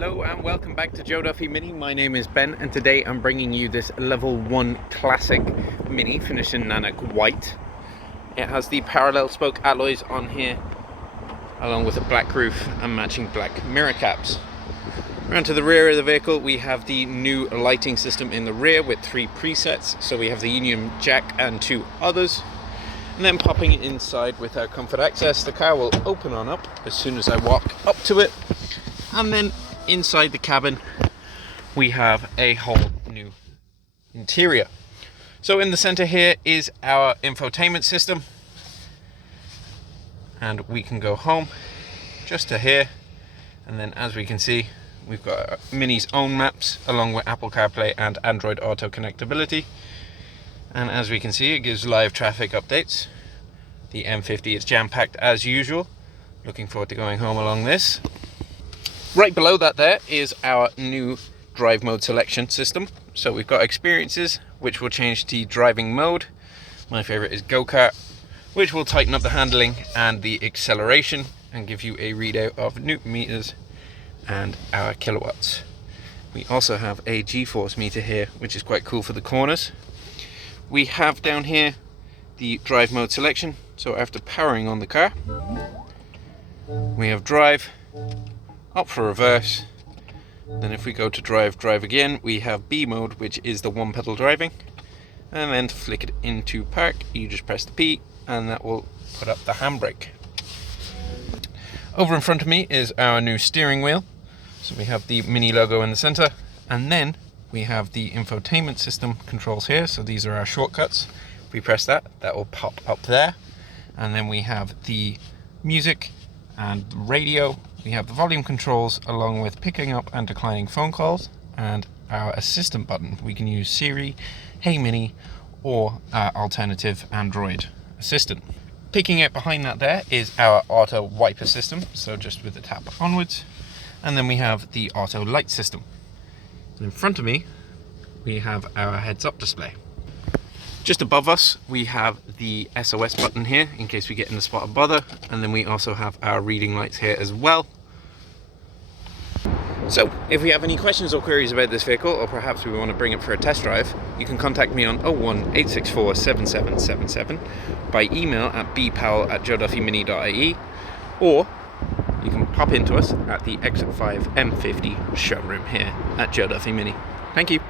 Hello and welcome back to Joe Duffy MINI. My name is Ben and today I'm bringing you this level 1 classic Mini finished in Nanook white. It has the parallel spoke alloys on here along with a black roof and matching black mirror caps. Around to the rear of the vehicle we have the new lighting system in the rear with 3 presets. So we have the Union jack and 2 others. And then popping it inside with our comfort access, the car will open on up as soon as I walk up to it. And then inside the cabin we have a whole new interior. So in the center here is our infotainment system, and we can go home just to here, and then as we can see we've got Mini's own maps along with Apple CarPlay and Android Auto connectability, and as we can see it gives live traffic updates. The M50 is jam-packed as usual. Looking forward to going home along this. Right below that there is our new drive mode selection system. So we've got experiences, which will change the driving mode. My favorite is go-kart, which will tighten up the handling and the acceleration and give you a readout of Newton meters and our kilowatts. We also have a G-force meter here, which is quite cool for the corners. We have down here the drive mode selection. So after powering on the car, we have drive, up for reverse. Then if we go to drive again, we have B mode, which is the 1-pedal driving. And then to flick it into park, you just press the P and that will put up the handbrake. Over in front of me is our new steering wheel. So we have the Mini logo in the center, and then we have the infotainment system controls here. So these are our shortcuts. If we press that, that will pop up there. And then we have the music and radio. We have the volume controls along with picking up and declining phone calls, and our assistant button. We can use Siri, Hey Mini, or our alternative Android assistant. Picking out behind that there is our auto wiper system, so just with the tap onwards. And then we have the auto light system. And in front of me, we have our heads-up display. Just above us, we have the SOS button here in case we get in the spot of bother, and then we also have our reading lights here as well. So, if we have any questions or queries about this vehicle, or perhaps we want to bring it for a test drive, you can contact me on 01864 7777, by email at bpowell@joeduffymini.ie, or you can pop into us at the Exit 5 M50 showroom here at Joe Duffy Mini. Thank you.